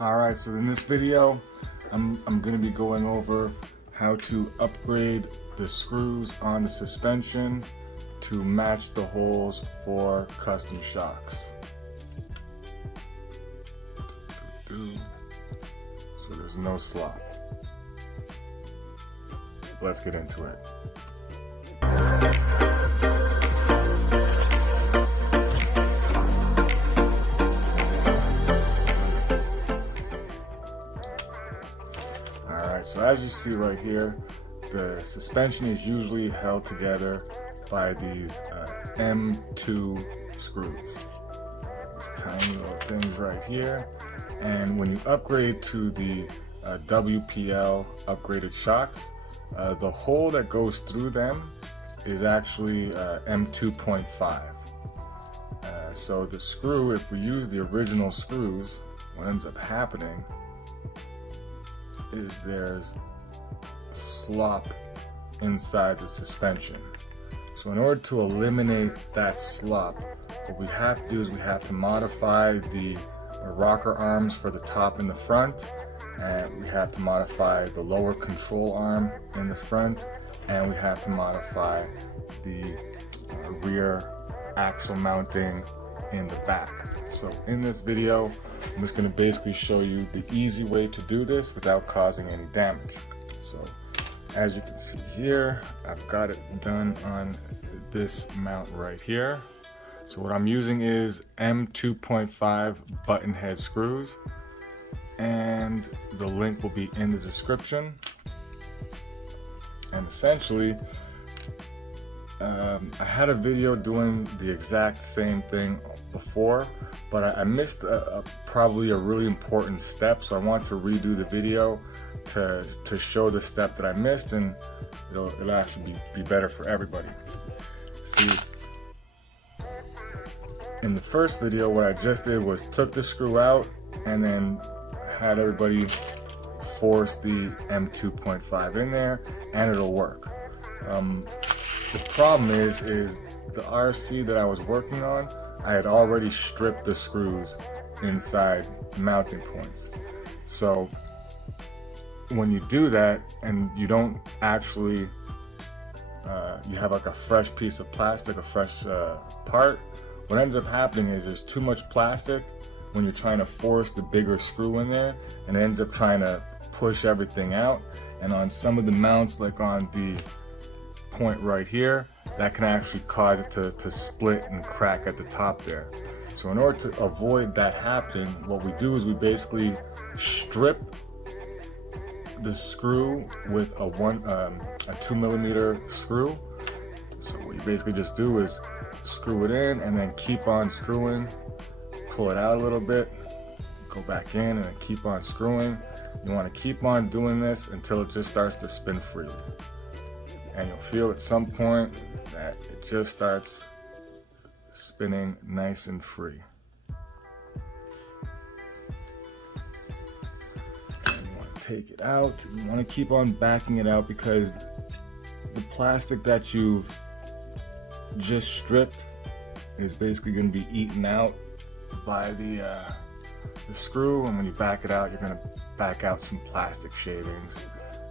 Alright, so in this video, I'm going to be going over how to upgrade the screws on the suspension to match the holes for custom shocks. So there's no slop. Let's get into it. Alright, so as you see right here, the suspension is usually held together by these M2 screws. These tiny little things right here. And when you upgrade to the WPL upgraded shocks, the hole that goes through them is actually M2.5. So the screw, if we use the original screws, what ends up happening is there's slop inside the suspension. So in order to eliminate that slop, what we have to do is we have to modify the rocker arms for the top and the front, and we have to modify the lower control arm in the front, and we have to modify the rear axle mounting in the back. So in this video, I'm just going to basically show you the easy way to do this without causing any damage. So as you can see here, I've got it done on this mount right here. So what I'm using is M2.5 button head screws, and the link will be in the description. And essentially, I had a video doing the exact same thing before, but I missed probably a really important step, so I want to redo the video to show the step that I missed, and it'll actually be better for everybody. See, in the first video, what I just did was took the screw out and then had everybody force the M2.5 in there, and it'll work. The problem is the RC that I was working on, I had already stripped the screws inside mounting points. So when you do that and you don't actually, you have like a fresh piece of plastic, a fresh part, what ends up happening is there's too much plastic when you're trying to force the bigger screw in there, and it ends up trying to push everything out. And on some of the mounts, like on the point right here, that can actually cause it to split and crack at the top there. So in order to avoid that happening, what we do is we basically strip the screw with a 2mm screw. So what you basically just do is screw it in and then keep on screwing, pull it out a little bit, go back in, and then keep on screwing. You want to keep on doing this until it just starts to spin freely. And you'll feel at some point that it just starts spinning nice and free. And you want to take it out. You want to keep on backing it out because the plastic that you've just stripped is basically going to be eaten out by the screw, and when you back it out, you're going to back out some plastic shavings.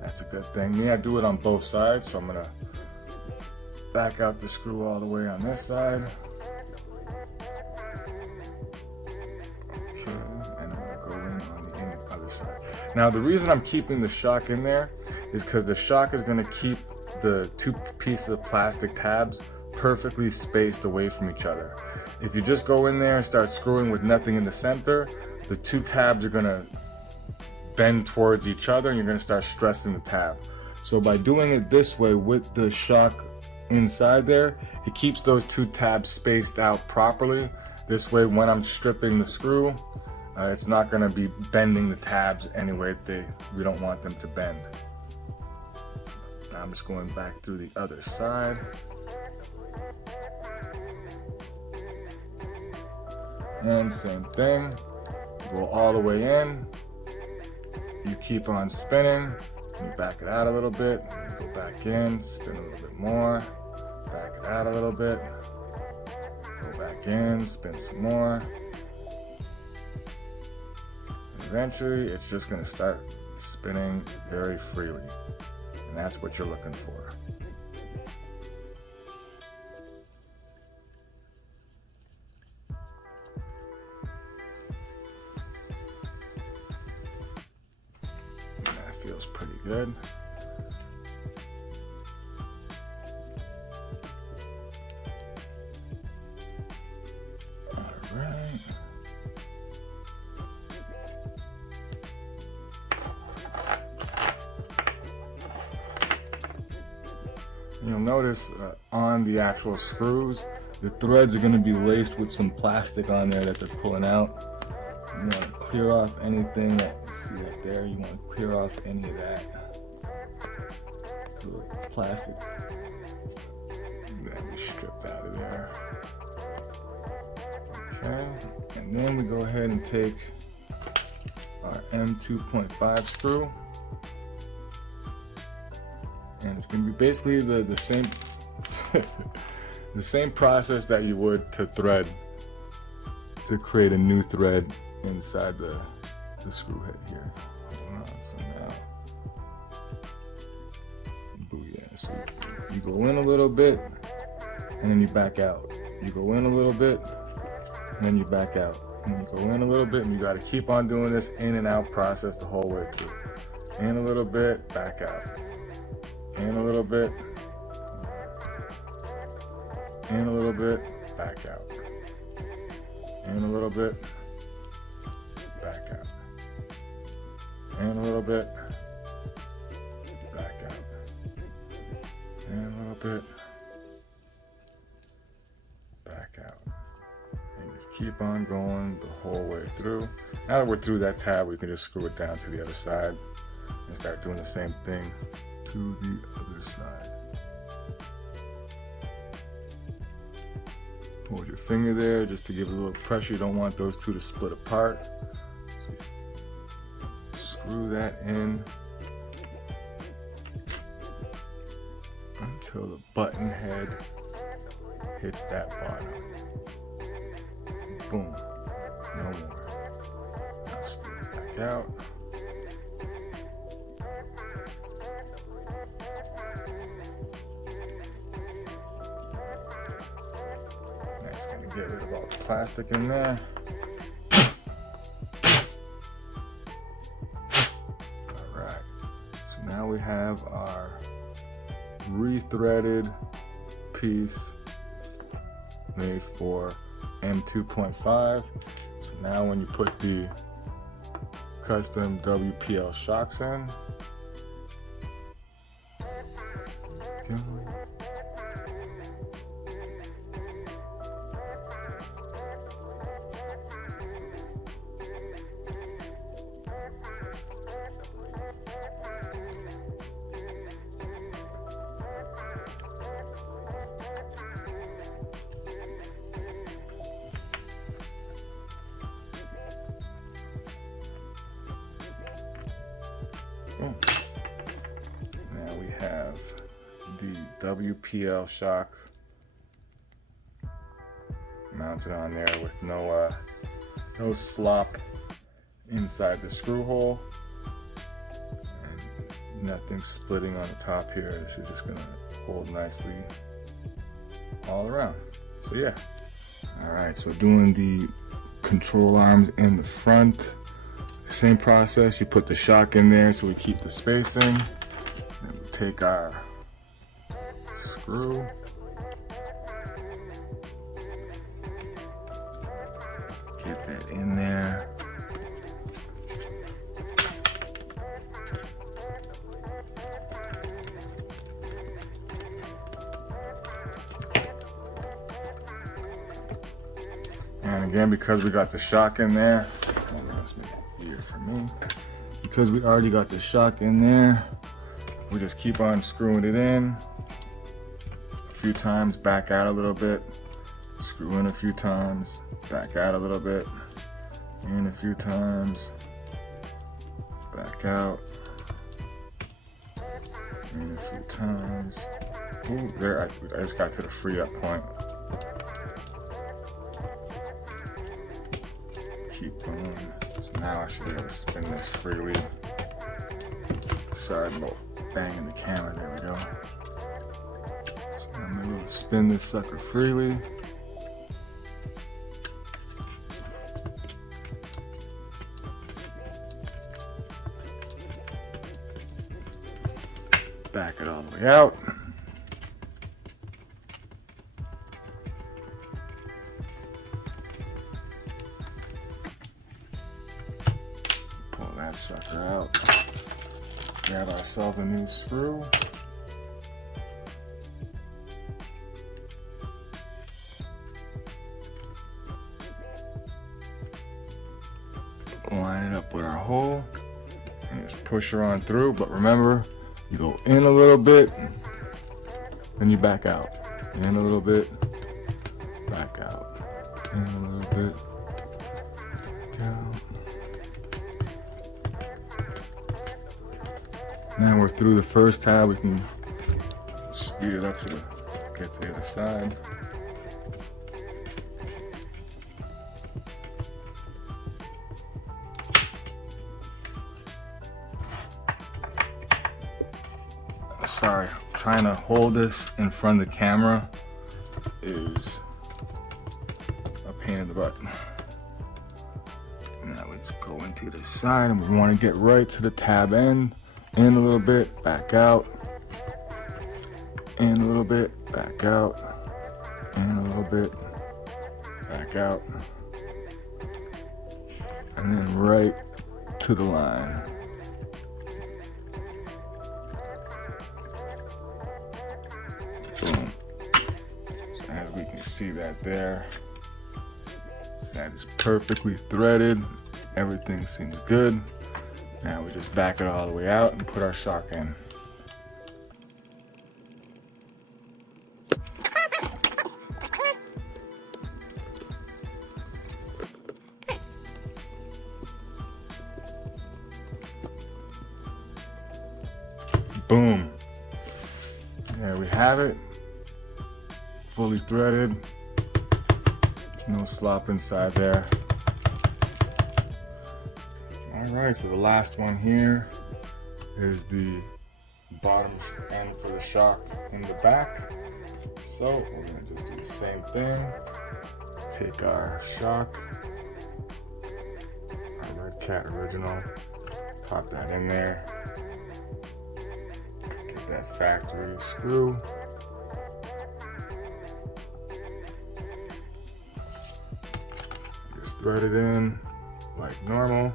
That's a good thing. Me, I do it on both sides, so I'm going to back out the screw all the way on this side. Okay, and I'm going to go in on the other side. Now, the reason I'm keeping the shock in there is because the shock is going to keep the two pieces of plastic tabs perfectly spaced away from each other. If you just go in there and start screwing with nothing in the center, the two tabs are going to bend towards each other and you're going to start stressing the tab. So by doing it this way with the shock inside there, it keeps those two tabs spaced out properly. This way, when I'm stripping the screw, it's not going to be bending the tabs anyway. We don't want them to bend. Now I'm just going back through the other side. And same thing, go all the way in, you keep on spinning, you back it out a little bit, you go back in, spin a little bit more, back it out a little bit, go back in, spin some more, eventually it's just going to start spinning very freely, and that's what you're looking for. And that feels pretty good. You'll notice on the actual screws, the threads are going to be laced with some plastic on there that they're pulling out. You want to clear off anything that you see up there. You want to clear off any of that plastic that we stripped out of there. Okay, and then we go ahead and take our M2.5 screw. And it's going to be basically the same the same process that you would to thread, to create a new thread inside the screw head here. Hold on, so now, booyah. So you go in a little bit and then you back out. You go in a little bit and then you back out. And you go in a little bit, and you got to keep on doing this in and out process the whole way through. In a little bit, back out. In a little bit, in a little bit, back out. In a little bit, back out. In a little bit, back out. In a little bit, back out. And just keep on going the whole way through. Now that we're through that tab, we can just screw it down to the other side and start doing the same thing to the other side. Hold your finger there just to give it a little pressure. You don't want those two to split apart. So screw that in until the button head hits that bottom. Boom. No more. Now screw it back out. Get rid of all the plastic in there. Alright, so now we have our rethreaded piece made for M2.5. So now when you put the custom WPL shocks in, now we have the WPL shock mounted on there with no slop inside the screw hole, and nothing splitting on the top here. This is just gonna hold nicely all around. So yeah. Alright, so doing the control arms in the front, same process. You put the shock in there so we keep the spacing. Then we take our screw, get that in there. And again, because we got the shock in there, let's make it easier for me. Because we already got the shock in there, we just keep on screwing it in a few times, back out a little bit, screw in a few times, back out a little bit, in a few times, back out, in a few times. Ooh, there, I just got to the free up point. Keep going. So now now I should be able to spin this freely. Sorry, I'm banging the camera, there we go. So I'm able to spin this sucker freely. Back it all the way out. Pull that sucker out. Grab ourselves a new screw. Line it up with our hole and just push her on through, but remember, you go in a little bit, then you back out. In a little bit, back out. In a little bit, back out. Now we're through the first tab, we can speed it up to get to the other side. Sorry, trying to hold this in front of the camera is a pain in the butt. Now we just go into the side and we want to get right to the tab end. In a little bit, back out. In a little bit, back out. In a little bit, back out. And then right to the line. Boom. So as we can see that there, that is perfectly threaded. Everything seems good. Now we just back it all the way out and put our shock in. Boom. There we have it. Fully threaded. No slop inside there. Alright, so the last one here is the bottom end for the shock in the back. So we're going to just do the same thing. Take our shock, our Redcat original, pop that in there. Get that factory screw. Just thread it in like normal.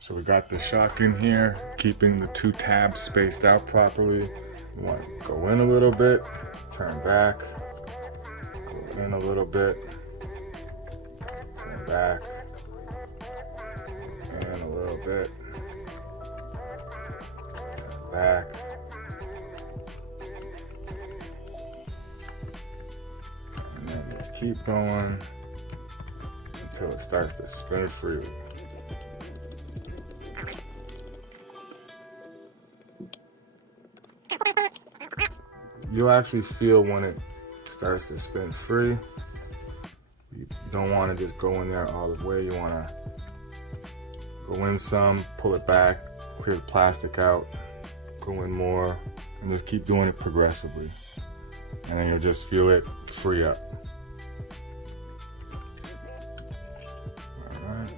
So we got the shock in here, keeping the two tabs spaced out properly. We want to go in a little bit, turn back, go in a little bit, turn back, in a little bit, turn back. And then just keep going until it starts to spin freely. You'll actually feel when it starts to spin free. You don't want to just go in there all the way. You want to go in some, pull it back, clear the plastic out, go in more, and just keep doing it progressively. And then you'll just feel it free up. All right.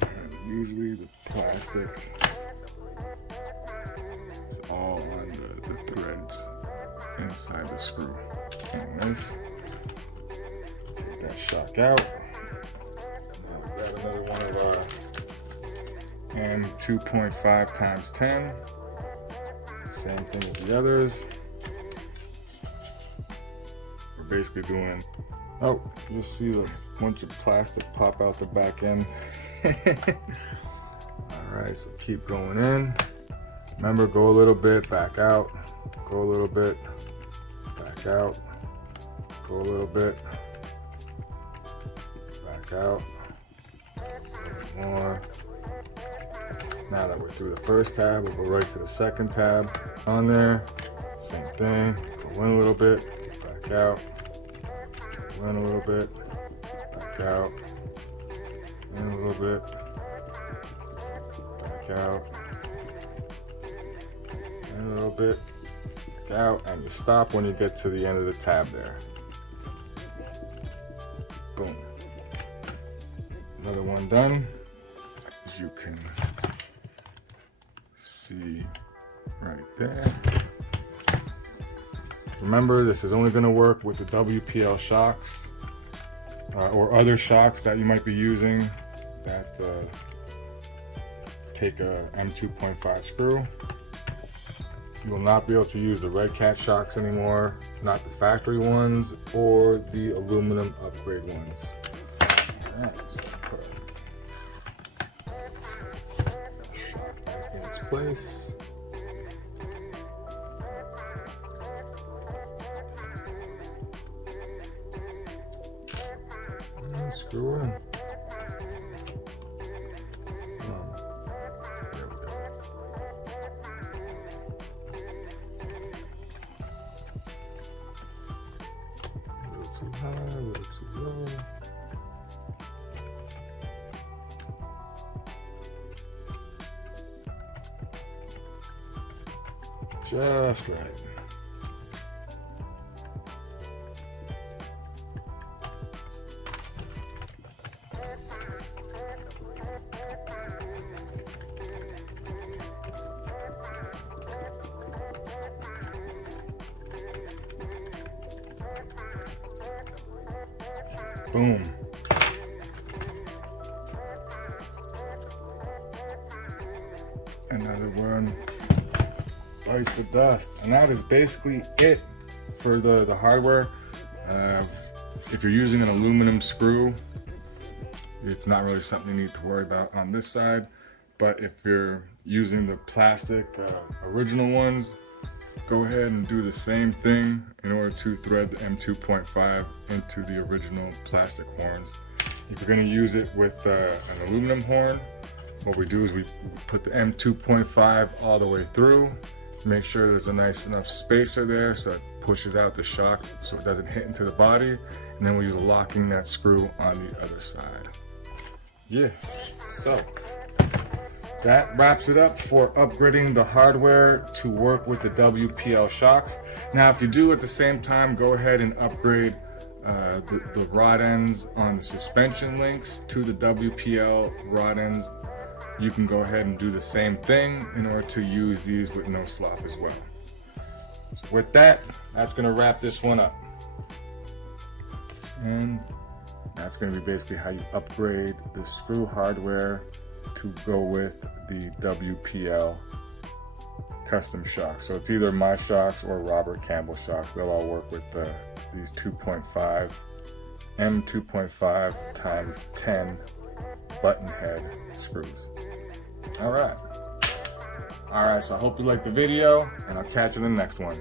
And usually the plastic all on the threads inside the screw. Anyways, take that shock out. Now we got another one of our M2.5 times 10. Same thing as the others. We're basically doing, oh, you'll see a bunch of plastic pop out the back end. Alright, so keep going in. Remember, go a little bit, back out, go a little bit, back out, go a little bit, back back out. More. Now that we're through the first tab, we'll go right to the second tab. On there, same thing. Go in a little bit, back out. Go in a little bit, back out. In a little bit, back out. In a little bit, back out, and you stop when you get to the end of the tab there. Boom. Another one done. As you can see right there. Remember, this is only going to work with the WPL shocks or other shocks that you might be using that take a M2.5 screw. You will not be able to use the Redcat shocks anymore, not the factory ones or the aluminum upgrade ones. Alright, so put a shock back in its place. And screw in. There we go. A little too high, a little too low. Just right. Boom. Another one. Bites the dust. And that is basically it for the hardware. If you're using an aluminum screw, it's not really something you need to worry about on this side. But if you're using the plastic original ones, go ahead and do the same thing in order to thread the M2.5 into the original plastic horns. If you're going to use it with an aluminum horn, what we do is we put the M2.5 all the way through, make sure there's a nice enough spacer there so it pushes out the shock so it doesn't hit into the body, and then we use a locking nut screw on the other side. Yeah, so that wraps it up for upgrading the hardware to work with the WPL shocks. Now, if you do at the same time, go ahead and upgrade the rod ends on the suspension links to the WPL rod ends. You can go ahead and do the same thing in order to use these with no slop as well. So with that, that's going to wrap this one up. And that's going to be basically how you upgrade the screw hardware to go with the WPL custom shocks. So it's either my shocks or Robert Campbell shocks. They'll all work with these 2.5 M2.5 times 10 button head screws. All right, so I hope you liked the video, and I'll catch you in the next one.